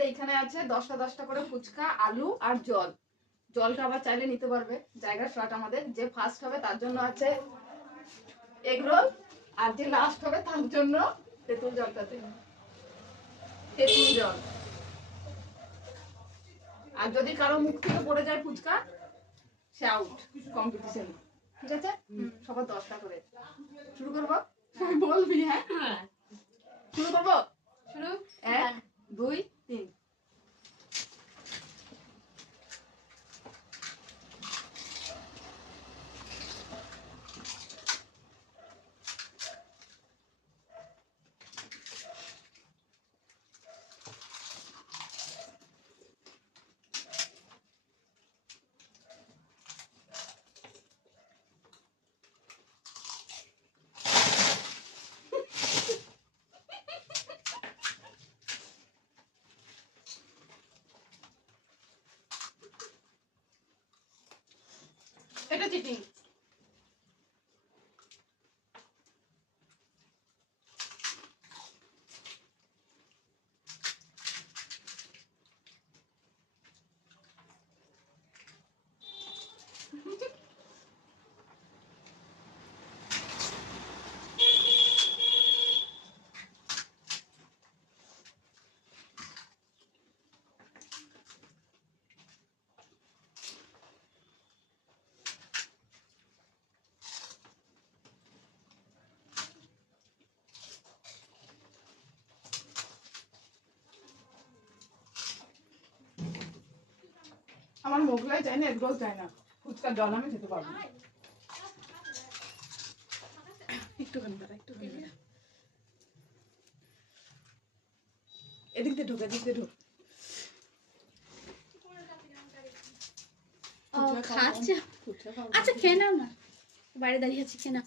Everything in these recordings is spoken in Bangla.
আমাদের এখানে আছে 10টা 10টা করে ফুচকা, আলু আর জল। জলটা আবার চাইলে নিতে পারবে, জায়গা শর্ট আমাদের। যে ফার্স্ট হবে তার জন্য আছে এগ রোল, আর যে লাস্ট হবে তার জন্য তেঁতুল জলটাতে তেঁতুল জল। আর যদি কারো মুখ থেকে পড়ে যায় ফুচকা, সে আউট কম্পিটিশন। ঠিক আছে, সবার 10টা করে। শুরু করবো, বলবি? হ্যাঁ, শুরু করবো। শুরু 1 2 3। এটা চিটিং। আমার মোগলাই চাই না, এগরোল চাই না, ফুচকার জল আমি খেতে পারবো না। একটুখানি দাঁড়া, একটুখানি দাঁড়া। এদিক দিয়ে ঢোক, এদিক দিয়ে ঢোক। খাচ্ছে। আচ্ছা খেয়ে নাও না, বাইরে দাঁড়িয়ে আছি, খেয়ে নাও।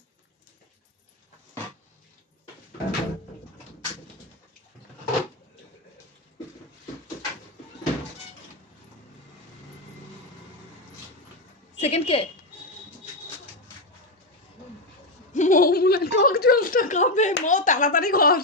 সেকেন্ড কে? মৌমুলা টক জলটা খাবে। মৌ তাড়াতাড়ি ঘর।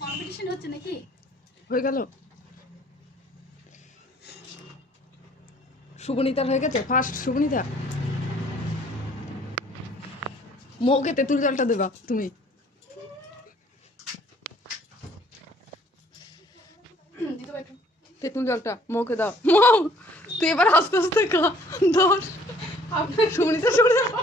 কম্পিটিশন হচ্ছে নাকি? হয়ে গেল। সুবনিতার হয়ে গেছে ফার্স্ট। সুবনিতা, মৌকে তেঁতুল জলটা দেবা তুমি। তেঁতুল জলটা মৌকে দাও। মৌ তুই এবার আস্তে আস্তে খা। ধর। সুবনিতা সরে যাও।